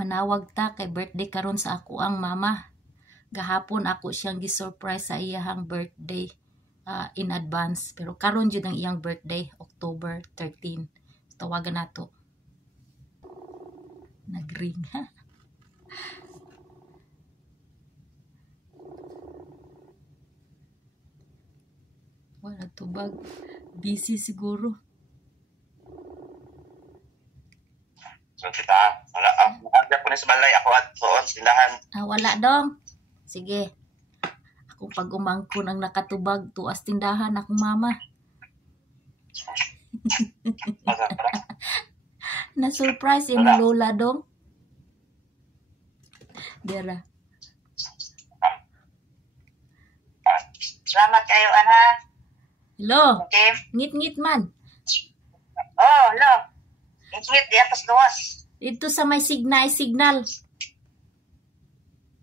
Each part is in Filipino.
manawag ta kay birthday karon sa ako ang mama. Gahapon ako siyang gi-surprise sa iyang birthday in advance. Pero karon jud ang iyang birthday, October 13. Tawagan nato. Nagring. Wala tubag. Busy siguro. So kita, wala ko na sa balay ako at doon silahan. Wala dong. Sige. Akong pag-umangkon ang nakatubag tuas tindahan akong mama. Na-surprise yung lola dong. Dira. Salamat kayo, anak. Hello. Okay. Ngit-ngit man. Oh, hello. Ingit di atas luwas. Ito sa may signal.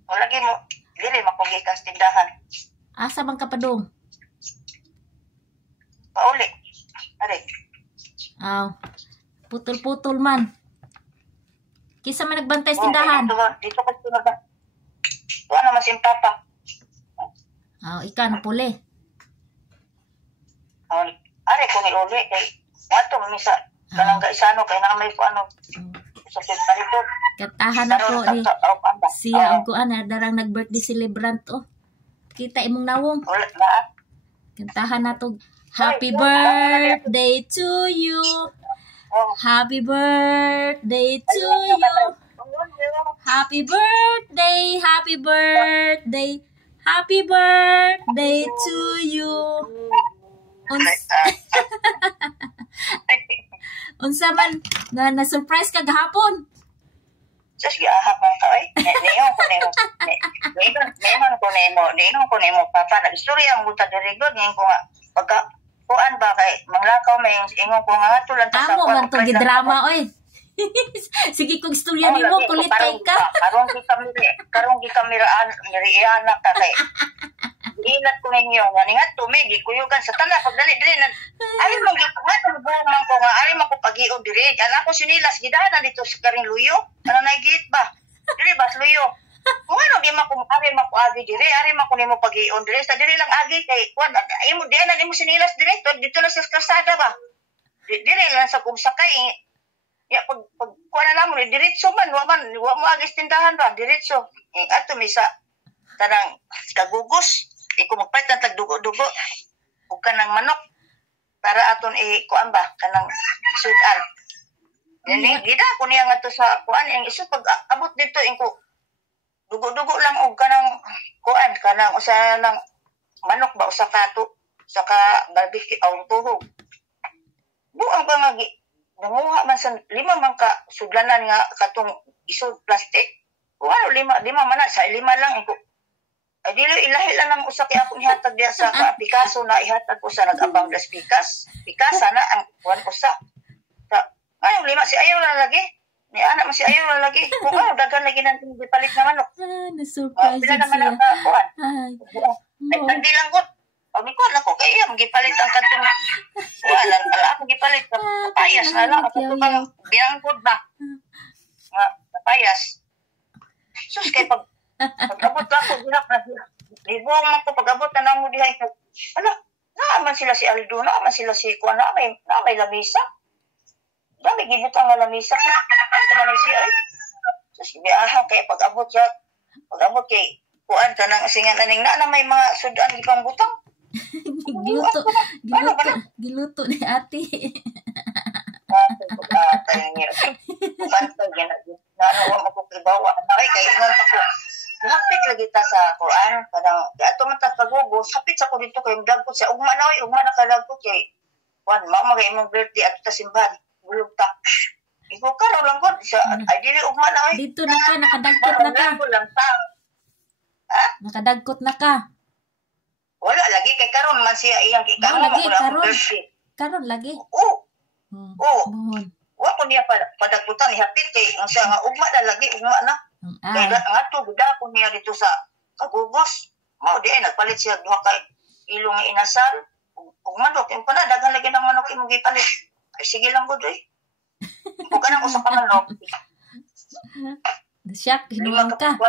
O lagi mo, dili mapugi kang tindahan. Asa man ka pa dong? Pauli. Ari. Putol-putol man. Kisa man nagbantay sa tindahan. Dito ka tindahan. Wala naman si Papa. Ika na puli. Ari ko ni uli. Ato, misa. Kanang kaisano, kay namay ko ano. Sa palito. Katahan ako ni siya ang kuan darang nag-birthday celebrant Kita imong nawong. Kantahan nato. Happy birthday to you. Happy birthday to you. Happy birthday, happy birthday. Happy birthday to you. Unsa man na-surprise ka gahapon? Just gahap man ka ay. Neon ko nemo papa nag-istorya ang buta diri god ngayon ko nga pagka kuan ba kay manglakaw may ingon ko nga tulan ta sa man to gidrama oy. Sige kung istorya nimo kulit kay ka. Karong gi kameraan miriana ka kay. Inat ko ninyo nga ningat tumigi kuyugan sa tanan pagdali diri na ay man gyud man ko nga ari man ko pag-iog diri ana ko sinilas gidana dito sa karing luyo ana nagit ba diri bas luyo kung ano di man ko ari man ko agi diri ari man ko nimo pag-iog diri sa diri lang agi kay kuan imo di ana nimo sinilas dito na sa kalsada ba diri lang sa kumsakay ya pag kuan na mo diretso man wa mo agi tindahan ba diretso ato misa tanang kagugos iko magpait ng tagdugo-dugo ug kanang manok para aton kuan ba kanang sudan dili gida ko niya ngadto sa kuan ang isu pag abot dito ingko dugo-dugo lang og kanang kuan kanang usa lang manok ba usa ka barbecue aw tuhog buang ba nga nanguha man sa lima man ka sudlanan nga katong isod plastic kung ano lima man na sa lima lang ingko ay dili ilahi lang ang usa kay akong ihatag diha sa Picasso na ihatag ko sa nag-abang das Picasso na ang kuan usa ano lima si ayaw lang lagi ni anak mo si ayaw lang lagi kung ano dagan lagi nang gipalit na manok na-surprise siya naman ang kuan ay tandi lang ko ang ko lang ko kaya magipalit ang katong kuan ala ako gipalit papayas na lang ako bang binangkod ba nga papayas sus kay pag-abot ako, libong man ko pag-abot na nang mo dihay ko. Ala, naaman sila si Aldo, naaman sila si Kuan, naamay lamisa. Dami gibutang nga lamisa. Ano man siya ay? Sus, biyahan kay pag-abot kay Kuan, kanang asingan aning na may mga sudan gipang butang. Giluto ni ate. Ano mo ko kibawa. Ay, kay ingon ako. Hapit lagi ta sa Quran kadang ato man ta pagugos hapit sa ko dito kay dag ko sa ugma na kalag ko kay wan mama kay imong birthday ato ta simbahan bulog ta iko karo lang ko sa ay dili ugma na dito na ka nakadagkot na ka nakadagkot na ka wala lagi kay karon man siya iyang ikaw karon lagi wa ko niya padagkutan hapit kay ang siya nga ugma na lagi ugma na kaya nga to, buda ko niya dito sa kagugos. Mao di ay nagpalit siya duha ka ilong nga inasal. Kung manok, yung pala, dagan lagi ng manok imong gipalit. Ay, sige lang ko doy. Kung ka nang usa ka manok. Shock, hinuwang ka.